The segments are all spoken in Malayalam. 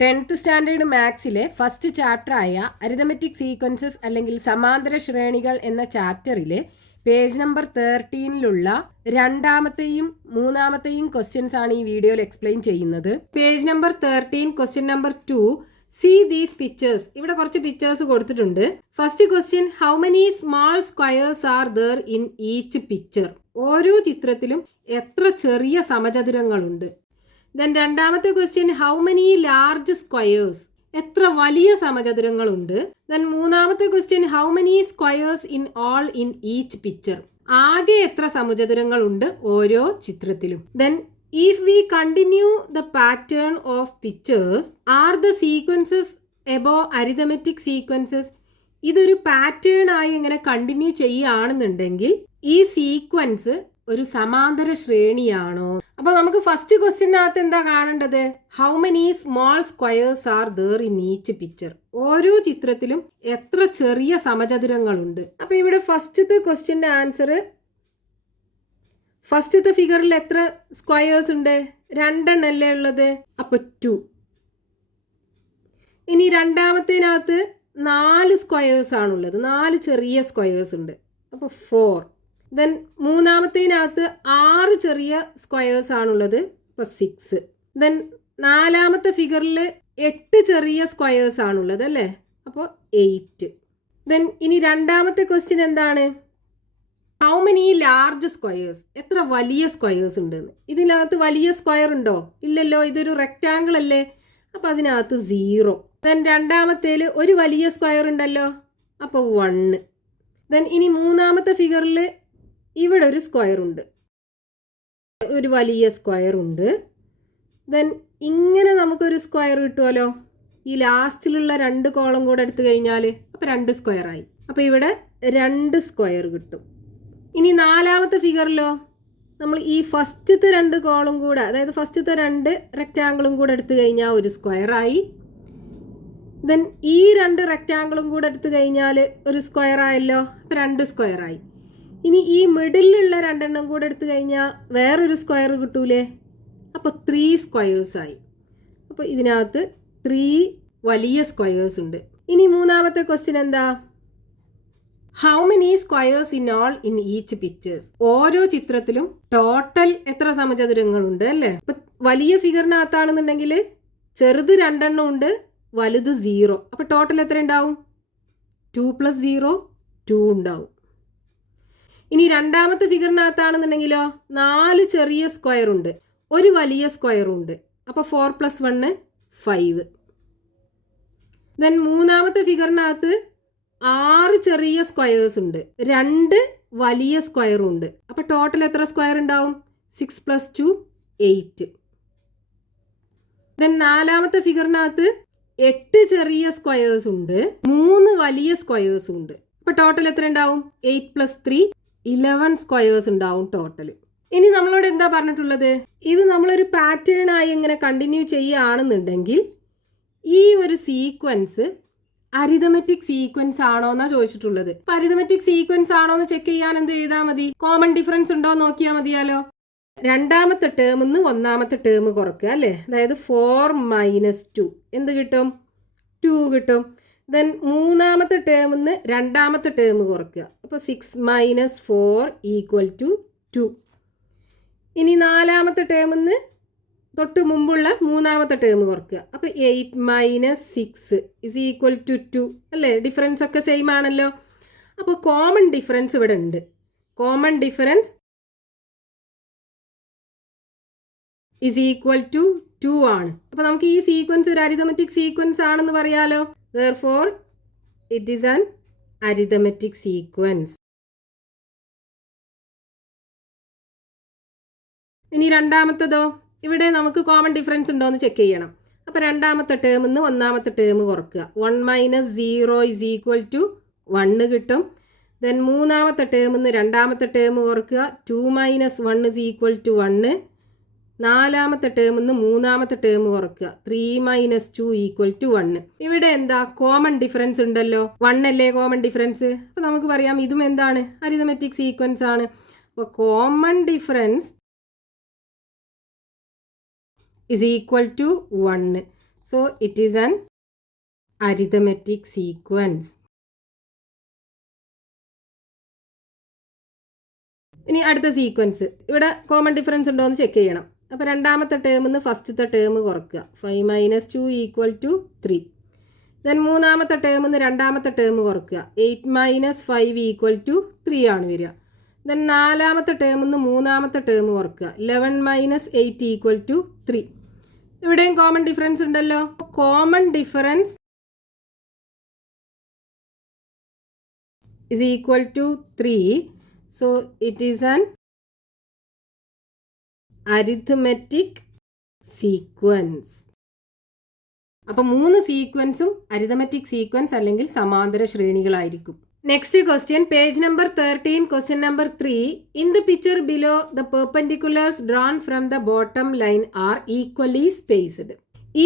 10th സ്റ്റാൻഡേർഡ് മാത്സിലെ ഫസ്റ്റ് ചാപ്റ്ററായ അരിതമെറ്റിക് സീക്വൻസസ് അല്ലെങ്കിൽ സമാന്തര ശ്രേണികൾ എന്ന ചാപ്റ്ററിലെ പേജ് നമ്പർ 13-ലുള്ള രണ്ടാമത്തെയും മൂന്നാമത്തെയും ക്വസ്റ്റ്യൻസ് ആണ് ഈ വീഡിയോയിൽ എക്സ്പ്ലെയിൻ ചെയ്യുന്നത്. Page number 13 question number 2 see these pictures. ഇവിടെ കുറച്ച് പിക്ചേഴ്സ് കൊടുത്തിട്ടുണ്ട്. First question, how many small squares are there in each picture? ഓരോ ചിത്രത്തിലും എത്ര ചെറിയ സമചതുരങ്ങളുണ്ട്? ദെൻ രണ്ടാമത്തെ question, how many large squares? എത്ര വലിയ സമചതുരങ്ങളുണ്ട്? ദെൻ മൂന്നാമത്തെ question, how many squares in all in each picture? ആകെ എത്ര സമചതുരങ്ങളുണ്ട് ഓരോ ചിത്രത്തിലും? Then if we continue the pattern of pictures are the sequences above arithmetic sequences? ഇതൊരു പാറ്റേൺ ആയി ഇങ്ങനെ കണ്ടിന്യൂ ചെയ്യുകയാണെന്നുണ്ടെങ്കിൽ ഈ സീക്വൻസ് ഒരു സമാന്തര ശ്രേണിയാണോ? അപ്പൊ നമുക്ക് ഫസ്റ്റ് ക്വസ്റ്റ്യനകത്ത് എന്താ കാണേണ്ടത്? How many small squares are there in each picture? ഓരോ ചിത്രത്തിലും എത്ര ചെറിയ സമചതുരങ്ങളുണ്ട്? അപ്പൊ ഇവിടെ ഫസ്റ്റത്തെ ക്വസ്റ്റ്യന്റെ ആൻസർ, ഫസ്റ്റത്തെ ഫിഗറിൽ എത്ര സ്ക്വയേഴ്സ് ഉണ്ട്? 2 എണ്ണല്ലേ ഉള്ളത്, അപ്പൊ 2. ഇനി രണ്ടാമത്തേനകത്ത് 4 സ്ക്വയേഴ്സ് ആണുള്ളത്, 4 ചെറിയ സ്ക്വയേഴ്സ് ഉണ്ട്, അപ്പൊ 4. ദെൻ മൂന്നാമത്തേനകത്ത് 6 ചെറിയ സ്ക്വയേഴ്സ് ആണുള്ളത്, അപ്പോൾ 6. ദെൻ നാലാമത്തെ ഫിഗറിൽ 8 ചെറിയ സ്ക്വയേഴ്സ് ആണുള്ളത് അല്ലേ, അപ്പോൾ 8. ദെൻ ഇനി രണ്ടാമത്തെ ക്വസ്റ്റ്യൻ എന്താണ്? How many large squares? എത്ര വലിയ സ്ക്വയേഴ്സ് ഉണ്ടെന്ന്. ഇതിനകത്ത് വലിയ സ്ക്വയർ ഉണ്ടോ? ഇല്ലല്ലോ, ഇതൊരു റെക്റ്റാങ്കിൾ അല്ലേ, അപ്പോൾ അതിനകത്ത് 0. ദെൻ രണ്ടാമത്തേൽ ഒരു വലിയ സ്ക്വയർ ഉണ്ടല്ലോ, അപ്പോൾ 1. ദെൻ ഇനി മൂന്നാമത്തെ ഫിഗറിൽ ഇവിടെ ഒരു സ്ക്വയർ ഉണ്ട്, ഒരു വലിയ സ്ക്വയർ ഉണ്ട്. ദെൻ ഇങ്ങനെ നമുക്കൊരു സ്ക്വയർ കിട്ടുമല്ലോ, ഈ ലാസ്റ്റിലുള്ള 2 കോളം കൂടെ എടുത്തു കഴിഞ്ഞാൽ അപ്പോൾ 2 സ്ക്വയർ ആയി. അപ്പോൾ ഇവിടെ 2 സ്ക്വയർ കിട്ടും. ഇനി നാലാമത്തെ ഫിഗറിലോ നമ്മൾ ഈ ഫസ്റ്റത്തെ 2 കോളം കൂടെ, അതായത് ഫസ്റ്റത്തെ 2 റെക്റ്റാങ്കിളും കൂടെ എടുത്തു കഴിഞ്ഞാൽ ഒരു സ്ക്വയർ ആയി. ദെൻ ഈ 2 റെക്റ്റാങ്കിളും കൂടെ എടുത്തു കഴിഞ്ഞാൽ ഒരു സ്ക്വയർ ആയല്ലോ, അപ്പോൾ 2 സ്ക്വയർ ആയി. ഇനി ഈ മിഡിലുള്ള 2 എണ്ണം കൂടെ എടുത്തു കഴിഞ്ഞാൽ വേറൊരു സ്ക്വയർ കിട്ടൂലേ, അപ്പോൾ 3 സ്ക്വയേഴ്സ് ആയി. അപ്പോൾ ഇതിനകത്ത് 3 വലിയ സ്ക്വയേഴ്സ് ഉണ്ട്. ഇനി മൂന്നാമത്തെ ക്വസ്റ്റ്യൻ എന്താ? How many squares in all in each pictures? ഓരോ ചിത്രത്തിലും ടോട്ടൽ എത്ര സമചതുരങ്ങളുണ്ട് അല്ലേ. അപ്പൊ വലിയ ഫിഗറിനകത്താണെന്നുണ്ടെങ്കിൽ ചെറുത് 2 എണ്ണം ഉണ്ട്, വലുത് 0. അപ്പൊ ടോട്ടൽ എത്ര ഉണ്ടാവും? 2 + 0 2 ഉണ്ടാവും. ഇനി രണ്ടാമത്തെ ഫിഗറിനകത്താണെന്നുണ്ടെങ്കിലോ 4 ചെറിയ സ്ക്വയർ ഉണ്ട്, ഒരു വലിയ സ്ക്വയറും ഉണ്ട്, അപ്പോൾ 4 + 1 5. ദെൻ മൂന്നാമത്തെ ഫിഗറിനകത്ത് 6 ചെറിയ സ്ക്വയേഴ്സ് ഉണ്ട്, 2 വലിയ സ്ക്വയറും ഉണ്ട്, അപ്പോൾ ടോട്ടൽ എത്ര സ്ക്വയർ ഉണ്ടാവും? 6 + 2 8. ദെൻ നാലാമത്തെ ഫിഗറിനകത്ത് 8 ചെറിയ സ്ക്വയേഴ്സ് ഉണ്ട്, 3 വലിയ സ്ക്വയേഴ്സും ഉണ്ട്, അപ്പോൾ ടോട്ടൽ എത്ര ഉണ്ടാവും? 8 + 3 11 സ്ക്വയേഴ്സ് ഉണ്ടാവും ടോട്ടൽ. ഇനി നമ്മളോട് എന്താ പറഞ്ഞിട്ടുള്ളത്? ഇത് നമ്മളൊരു പാറ്റേൺ ആയി ഇങ്ങനെ കണ്ടിന്യൂ ചെയ്യുകയാണെന്നുണ്ടെങ്കിൽ ഈ ഒരു സീക്വൻസ് അരിതമെറ്റിക് സീക്വൻസ് ആണോ എന്നാ ചോദിച്ചിട്ടുള്ളത്. അപ്പൊ അരിതമെറ്റിക് സീക്വൻസ് ആണോ എന്ന് ചെക്ക് ചെയ്യാൻ എന്ത് ചെയ്താൽ മതി? കോമൺ ഡിഫറൻസ് ഉണ്ടോ നോക്കിയാൽ മതിയാലോ. രണ്ടാമത്തെ ടേമിന്ന് ഒന്നാമത്തെ ടേം കുറക്കുക അല്ലേ, അതായത് 4 - 2 എന്ത് കിട്ടും? 2 കിട്ടും. ദെൻ മൂന്നാമത്തെ ടേമിന്ന് രണ്ടാമത്തെ ടേം കുറയ്ക്കുക, അപ്പോൾ 6 - 4 = 2. ഇനി നാലാമത്തെ ടേമിന്ന് തൊട്ട് മുമ്പുള്ള മൂന്നാമത്തെ ടേം കുറയ്ക്കുക, അപ്പോൾ 8 - 6 = 2 അല്ലേ. ഡിഫറൻസ് ഒക്കെ സെയിം ആണല്ലോ. അപ്പോൾ കോമൺ ഡിഫറൻസ് ഇവിടെ ഉണ്ട്. കോമൺ ഡിഫറൻസ് = 2 ആണ്. അപ്പോൾ നമുക്ക് ഈ സീക്വൻസ് ഒരു അരിതമെറ്റിക് സീക്വൻസ് ആണെന്ന് പറയാലോ. Therefore, it is an arithmetic sequence. ഇനി രണ്ടാമത്തേതോ, ഇവിടെ നമുക്ക് കോമൺ ഡിഫറൻസ് ഉണ്ടോ എന്ന് ചെക്ക് ചെയ്യണം. അപ്പോൾ രണ്ടാമത്തെ ടേമിന്ന് ഒന്നാമത്തെ ടേം കുറക്കുക, 1 - 0 = 1 കിട്ടും. ദെൻ മൂന്നാമത്തെ ടേമിന്ന് രണ്ടാമത്തെ ടേം കുറക്കുക, 2 - 1 = 1. നാലാമത്തെ ടേമിന്ന് മൂന്നാമത്തെ ടേം കുറക്കുക, 3 - 2 = 1. ഇവിടെ എന്താ? കോമൺ ഡിഫറൻസ് ഉണ്ടല്ലോ, 1 അല്ലേ കോമൺ ഡിഫറൻസ്. അപ്പോൾ നമുക്ക് പറയാം ഇതും എന്താണ്? അരിതമെറ്റിക് സീക്വൻസ് ആണ്. അപ്പോൾ common difference is equal to 1. So it is an arithmetic sequence. ഇനി അടുത്ത സീക്വൻസ്, ഇവിടെ കോമൺ ഡിഫറൻസ് ഉണ്ടോ എന്ന് ചെക്ക് ചെയ്യണം. അപ്പോൾ രണ്ടാമത്തെ ടേമിൽ നിന്ന് ഫസ്റ്റത്തെ ടേം കുറയ്ക്കുക. 5 - 2 = 3. ദെൻ മൂന്നാമത്തെ ടേമിൽ നിന്ന് രണ്ടാമത്തെ ടേം കുറയ്ക്കുക. 8 - 5 = 3 ആണ് വരിക. ദെൻ നാലാമത്തെ ടേമിൽ നിന്ന് മൂന്നാമത്തെ ടേം കുറയ്ക്കുക. 11 - 8 = 3. ഇവിടെയും കോമൺ ഡിഫറൻസ് ഉണ്ടല്ലോ. Common difference is equal to 3. So it is an arithmetic sequence. അപ്പോൾ 3 സീക്വൻസും അരിതമെറ്റിക് സീക്വൻസ് അല്ലെങ്കിൽ സമാന്തര ശ്രേണികളായിരിക്കും. Next question, page number 13, question number 3. In the picture below the perpendiculars drawn from the bottom line are equally spaced.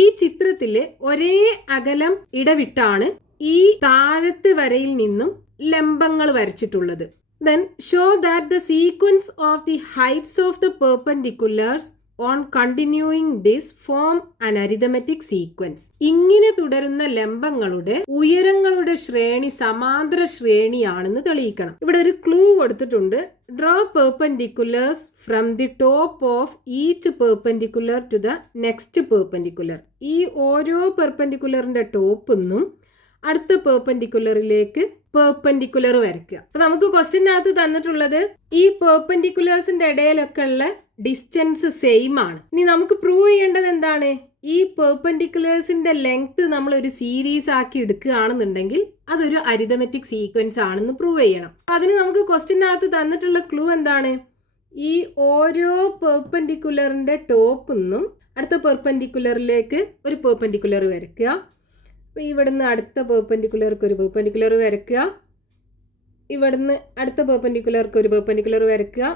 ഈ ചിത്രത്തിൽ ഒരേ അകലം ഇടവിട്ടാണ് ഈ താഴത്തെ വരയിൽ നിന്നും ലംബങ്ങൾ വരച്ചിട്ടുള്ളത്. Then show that the sequence of the heights of the perpendiculars on continuing this form an arithmetic sequence. ഇങ്ങനെ തുടരുന്ന ലംബങ്ങളുടെ ഉയരങ്ങളുടെ ശ്രേണി സമാന്തര ശ്രേണിയാണെന്ന് തെളിയിക്കണം. ഇവിടെ ഒരു ക്ലൂ കൊടുത്തിട്ടുണ്ട്. Draw perpendiculars from the top of each perpendicular to the next perpendicular. ഈ ഓരോ പെർപെൻഡിക്കുലറിന്റെ ടോപ്പിന്നും അടുത്ത പെർപെൻഡിക്കുലറിലേക്ക് പെർപെൻഡിക്കുലർ വരയ്ക്കുക. അപ്പൊ നമുക്ക് ക്വസ്റ്റ്യനകത്ത് തന്നിട്ടുള്ളത് ഈ പെർപെൻഡിക്കുലേഴ്സിന്റെ ഇടയിലൊക്കെ ഉള്ള ഡിസ്റ്റൻസ് സെയിം ആണ്. ഇനി നമുക്ക് പ്രൂവ് ചെയ്യേണ്ടത് എന്താണ്? ഈ പെർപെൻഡിക്കുലേഴ്സിന്റെ ലെങ്ത് നമ്മൾ ഒരു സീരീസ് ആക്കി എടുക്കുകയാണെന്നുണ്ടെങ്കിൽ അതൊരു അരിതമെറ്റിക് സീക്വൻസ് ആണെന്ന് പ്രൂവ് ചെയ്യണം. അതിന് നമുക്ക് ക്വസ്റ്റ്യനകത്ത് തന്നിട്ടുള്ള ക്ലൂ എന്താണ്? ഈ ഓരോ പെർപെൻഡിക്കുലറിന്റെ ടോപ്പിൽ നിന്നും അടുത്ത പെർപെൻഡിക്കുലറിലേക്ക് ഒരു പെർപെൻഡിക്കുലർ വരയ്ക്കുക. അപ്പോൾ ഇവിടുന്ന് അടുത്ത പെർപെൻഡിക്കുലർക്ക് ഒരു പെർപെൻഡിക്കുലർ വരയ്ക്കുക. ഇവിടുന്ന് അടുത്ത പെർപെൻഡിക്കുലർക്ക് ഒരു പെർപെൻഡിക്കുലർ വരയ്ക്കുക.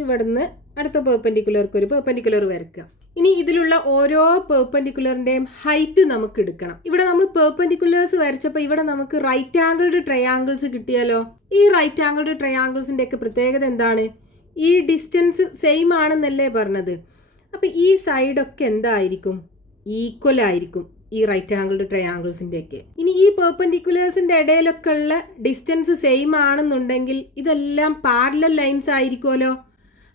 ഇവിടുന്ന് അടുത്ത പെർപെൻഡിക്കുലർക്ക് ഒരു പെർപെൻഡിക്കുലർ വരയ്ക്കുക. ഇനി ഇതിലുള്ള ഓരോ പെർപെൻഡിക്കുലറിൻ്റെയും ഹൈറ്റ് നമുക്ക് എടുക്കണം. ഇവിടെ നമ്മൾ പെർപെൻഡിക്കുലേഴ്സ് വരച്ചപ്പോൾ ഇവിടെ നമുക്ക് റൈറ്റ് ആംഗിൾഡ് ട്രയാങ്കിൾസ് കിട്ടിയാലോ. ഈ റൈറ്റ് ആംഗിൾഡ് ട്രയാങ്കിൾസിൻ്റെ ഒക്കെ പ്രത്യേകത എന്താണ്? ഈ ഡിസ്റ്റൻസ് സെയിം ആണെന്നല്ലേ പറഞ്ഞത്. അപ്പോൾ ഈ സൈഡൊക്കെ എന്തായിരിക്കും? ഈക്വൽ ആയിരിക്കും ഈ റൈറ്റ് ആംഗിൾഡ് ട്രയാങ്കിൾസിൻ്റെ ഒക്കെ. ഇനി ഈ പെർപെൻഡിക്കുലേഴ്സിന്റെ ഇടയിലൊക്കെ ഉള്ള ഡിസ്റ്റൻസ് സെയിം ആണെന്നുണ്ടെങ്കിൽ ഇതെല്ലാം പാരലൽ ലൈൻസ് ആയിരിക്കുമല്ലോ.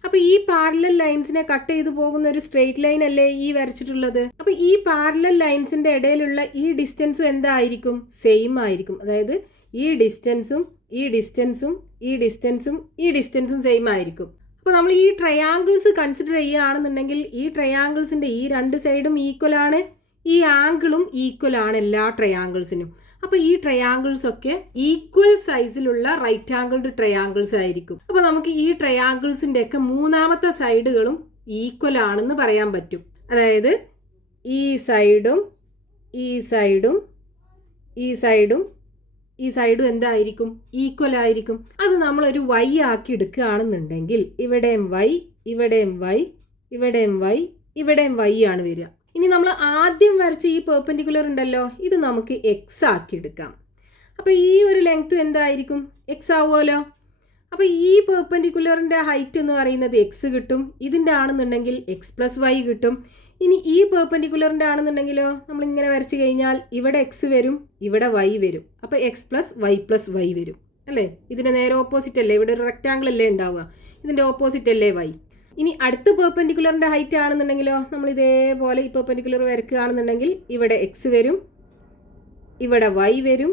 അപ്പൊ ഈ പാരലൽ ലൈൻസിനെ കട്ട് ചെയ്തു പോകുന്ന ഒരു സ്ട്രെയിറ്റ് ലൈൻ അല്ലേ ഈ വരച്ചിട്ടുള്ളത്. അപ്പൊ ഈ പാരലൽ ലൈൻസിന്റെ ഇടയിലുള്ള ഈ ഡിസ്റ്റൻസും എന്തായിരിക്കും? സെയിം ആയിരിക്കും. അതായത് ഈ ഡിസ്റ്റൻസും ഈ ഡിസ്റ്റൻസും ഈ ഡിസ്റ്റൻസും ഈ ഡിസ്റ്റൻസും സെയിം ആയിരിക്കും. അപ്പോൾ നമ്മൾ ഈ ട്രയാങ്കിൾസ് കൺസിഡർ ചെയ്യുകയാണെന്നുണ്ടെങ്കിൽ ഈ ട്രയാങ്കിൾസിന്റെ ഈ രണ്ട് സൈഡും ഈക്വൽ ആണ്, ഈ ആംഗിളും ഈക്വൽ ആണ് എല്ലാ ട്രയാങ്കിൾസിനും. അപ്പോൾ ഈ ട്രയാങ്കിൾസ് ഒക്കെ ഈക്വൽ സൈസിലുള്ള റൈറ്റ് ആംഗിൾഡ് ട്രയാങ്കിൾസ് ആയിരിക്കും. അപ്പോൾ നമുക്ക് ഈ ട്രയാങ്കിൾസിന്റെ ഒക്കെ മൂന്നാമത്തെ സൈഡുകളും ഈക്വൽ ആണെന്ന് പറയാൻ പറ്റും. അതായത് ഈ സൈഡും ഈ സൈഡും ഈ സൈഡും ഈ സൈഡും എന്തായിരിക്കും? ഈക്വൽ ആയിരിക്കും. അത് നമ്മളൊരു വൈ ആക്കി എടുക്കുകയാണെന്നുണ്ടെങ്കിൽ ഇവിടെയും വൈ, ഇവിടെയും വൈ, ഇവിടെയും വൈ, ഇവിടെയും വൈ ആണ് വരിക. ഇനി നമ്മൾ ആദ്യം വരച്ച ഈ പെർപെൻഡിക്കുലർ ഉണ്ടല്ലോ, ഇത് നമുക്ക് എക്സ് ആക്കി എടുക്കാം. അപ്പോൾ ഈ ഒരു ലെങ്ത് എന്തായിരിക്കും? എക്സ് ആവുമല്ലോ. അപ്പോൾ ഈ പെർപെൻഡിക്കുലറിൻ്റെ ഹൈറ്റ് എന്ന് പറയുന്നത് എക്സ് കിട്ടും. ഇതിൻ്റെ ആണെന്നുണ്ടെങ്കിൽ എക്സ് പ്ലസ് വൈ കിട്ടും. ഇനി ഈ പെർപെൻഡിക്കുലറിൻ്റെ ആണെന്നുണ്ടെങ്കിലോ നമ്മളിങ്ങനെ വരച്ച് കഴിഞ്ഞാൽ ഇവിടെ എക്സ് വരും, ഇവിടെ വൈ വരും. അപ്പോൾ എക്സ് പ്ലസ് വൈ വരും അല്ലേ? ഇതിൻ്റെ നേരെ ഓപ്പോസിറ്റ് അല്ലേ? ഇവിടെ ഒരു റെക്റ്റാങ്കിൾ അല്ലേ ഉണ്ടാവുക, ഇതിൻ്റെ ഓപ്പോസിറ്റ് അല്ലേ വൈ. ഇനി അടുത്ത പെർപെൻഡിക്കുലറിൻ്റെ ഹൈറ്റ് ആണെന്നുണ്ടെങ്കിലോ നമ്മൾ ഇതേപോലെ ഈ പെർപെൻഡിക്കുലർ വരയ്ക്കുകയാണെന്നുണ്ടെങ്കിൽ ഇവിടെ എക്സ് വരും, ഇവിടെ വൈ വരും,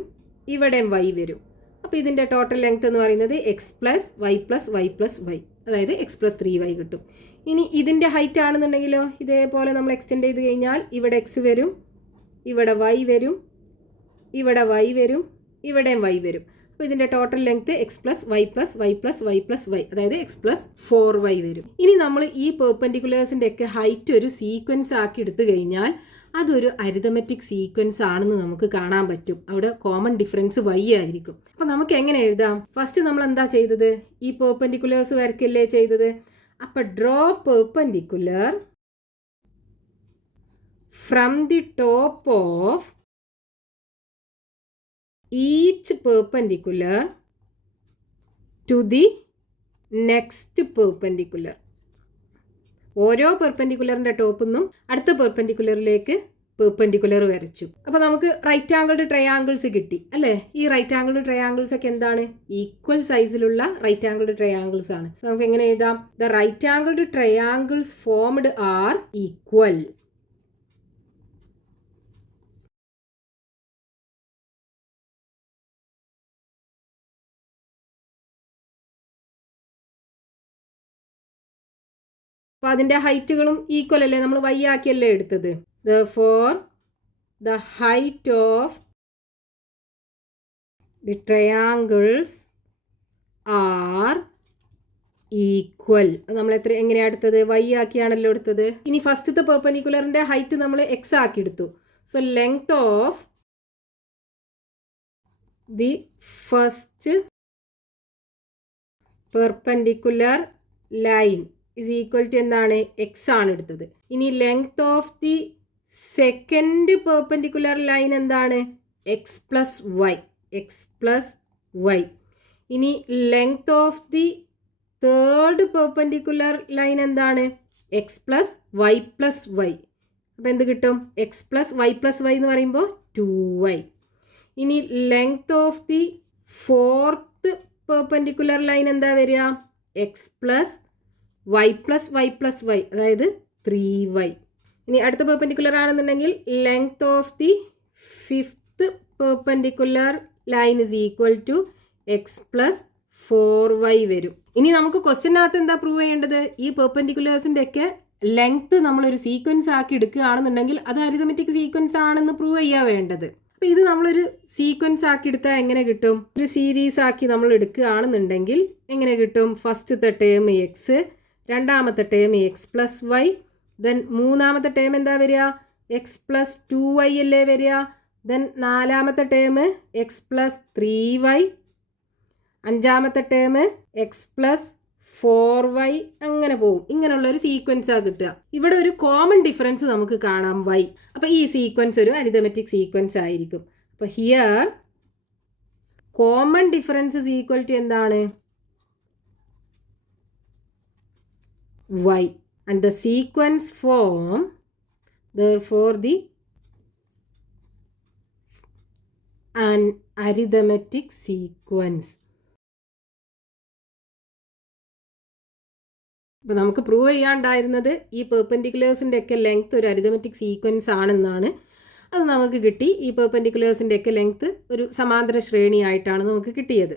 ഇവിടെയും വൈ വരും. അപ്പോൾ ഇതിൻ്റെ ടോട്ടൽ ലെങ്ത് എന്ന് പറയുന്നത് x plus y plus y plus y, അതായത് എക്സ് പ്ലസ് 3y കിട്ടും. ഇനി ഇതിൻ്റെ ഹൈറ്റ് ആണെന്നുണ്ടെങ്കിലോ ഇതേപോലെ നമ്മൾ എക്സ്റ്റെൻഡ് ചെയ്ത് കഴിഞ്ഞാൽ ഇവിടെ എക്സ് വരും, ഇവിടെ വൈ വരും, ഇവിടെ വൈ വരും, ഇവിടെയും വൈ വരും. അപ്പോൾ ഇതിൻ്റെ total length x plus y plus y plus y plus y, അതായത് എക്സ് പ്ലസ് 4y വരും. ഇനി നമ്മൾ ഈ പെർപെൻഡിക്കുലേഴ്സിൻ്റെ ഒക്കെ ഹൈറ്റ് ഒരു സീക്വൻസ് ആക്കി എടുത്തു കഴിഞ്ഞാൽ അതൊരു അരിതമെറ്റിക് സീക്വൻസ് ആണെന്ന് നമുക്ക് കാണാൻ പറ്റും. അവിടെ കോമൺ ഡിഫറൻസ് വൈ ആയിരിക്കും. അപ്പോൾ നമുക്ക് എങ്ങനെ എഴുതാം? ഫസ്റ്റ് നമ്മൾ എന്താ ചെയ്തത്? ഈ പെർപെൻഡിക്കുലേഴ്സ് വരയ്ക്കല്ലേ ചെയ്തത്. അപ്പോൾ draw perpendicular from the top of each perpendicular to the next perpendicular. ഓരോ പെർപെൻഡിക്കുലറിൻ്റെ ടോപ്പിൽ നിന്നും അടുത്ത പെർപെൻഡിക്കുലറിലേക്ക് പെർപെൻഡിക്കുലർ വരച്ചു. അപ്പോൾ നമുക്ക് റൈറ്റ് ആംഗിൾഡ് ട്രയാങ്കിൾസ് കിട്ടി അല്ലേ? ഈ റൈറ്റ് ആംഗിൾഡ് ട്രയാങ്കിൾസ് ഒക്കെ എന്താണ്? ഈക്വൽ സൈസിലുള്ള റൈറ്റ് ആംഗിൾഡ് ട്രയാങ്കിൾസ് ആണ്. നമുക്ക് എങ്ങനെ എഴുതാം? The right angled triangles formed are equal. അപ്പോൾ അതിൻ്റെ ഹൈറ്റുകളും ഈക്വൽ അല്ലേ? നമ്മൾ y ആക്കിയല്ലേ എടുത്തത്. Therefore, the height of the triangles are equal. നമ്മൾ എങ്ങനെയാണ് എടുത്തത്? y ആക്കിയാണല്ലോ എടുത്തത്. ഇനി ഫസ്റ്റത്തെ പെർപെൻഡിക്കുലറിൻ്റെ ഹൈറ്റ് നമ്മൾ x ആക്കി എടുത്തു. So length of the first perpendicular line is equal to എന്താണ്? x ആണ് എടുത്തത്. ഇനി length of the second perpendicular line എന്താണ്? X plus y. ഇനി length of the third perpendicular line എന്താണ്? X plus y. അപ്പോൾ എന്ത് കിട്ടും? എക്സ് പ്ലസ് വൈ എന്ന് പറയുമ്പോൾ 2y. ഇനി length of the fourth perpendicular line എന്താ വരിക? എക്സ് പ്ലസ് വൈ, അതായത് 3y. ഇനി അടുത്ത പെർപെൻഡിക്കുലർ ആണെന്നുണ്ടെങ്കിൽ length of the fifth perpendicular line is equal to x plus 4y വരും. ഇനി നമുക്ക് ക്വസ്റ്റ്യനകത്ത് എന്താ പ്രൂവ് ചെയ്യേണ്ടത്? ഈ പെർപെൻഡിക്കുലേഴ്സിൻ്റെ ഒക്കെ ലെങ്ത് നമ്മളൊരു സീക്വൻസ് ആക്കി എടുക്കുകയാണെന്നുണ്ടെങ്കിൽ അത് അരിതമെറ്റിക് സീക്വൻസ് ആണെന്ന് പ്രൂവ് ചെയ്യാൻ വേണ്ടത്. അപ്പോൾ ഇത് നമ്മളൊരു സീക്വൻസ് ആക്കി എടുത്താൽ എങ്ങനെ കിട്ടും? ഒരു സീരീസ് ആക്കി നമ്മൾ എടുക്കുകയാണെന്നുണ്ടെങ്കിൽ എങ്ങനെ കിട്ടും? ഫസ്റ്റത്തെ ടേം എക്സ്, രണ്ടാമത്തെ term x plus y, then മൂന്നാമത്തെ ടേം എന്താ വരിക? എക്സ് പ്ലസ് 2y അല്ലേ വരിക. ദെൻ നാലാമത്തെ ടേം എക്സ് പ്ലസ് 3y, അഞ്ചാമത്തെ ടേം എക്സ് പ്ലസ് 4y, അങ്ങനെ പോകും. ഇങ്ങനെയുള്ളൊരു സീക്വൻസാണ് കിട്ടുക. ഇവിടെ ഒരു കോമൺ ഡിഫറൻസ് നമുക്ക് കാണാം, y. അപ്പോൾ ഈ സീക്വൻസ് ഒരു അരിതമെറ്റിക് സീക്വൻസ് ആയിരിക്കും. അപ്പോൾ here common difference is equal to എന്താണ്? y. And the sequence form, therefore an arithmetic sequence. അപ്പോൾ നമുക്ക് പ്രൂവ് ചെയ്യാണ്ടായിരുന്നത് ഈ പെർപെൻഡിക്കുലേഴ്സിൻ്റെ ഒക്കെ ലെങ്ത് ഒരു അരിതമെറ്റിക് സീക്വൻസ് ആണെന്നാണ്. അത് നമുക്ക് കിട്ടി. ഈ പെർപെൻഡിക്കുലേഴ്സിൻ്റെ ഒക്കെ ലെങ്ത് ഒരു സമാന്തര ശ്രേണിയായിട്ടാണ് നമുക്ക് കിട്ടിയത്.